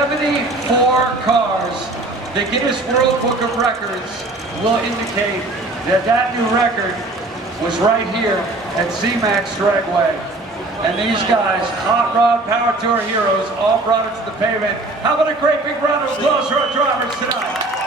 74 cars. The Guinness World Book of Records will indicate that that new record was right here at zmax Dragway. And these guys, hot rod power tour heroes, all brought it to the pavement. How about a great big round of applause for our drivers tonight?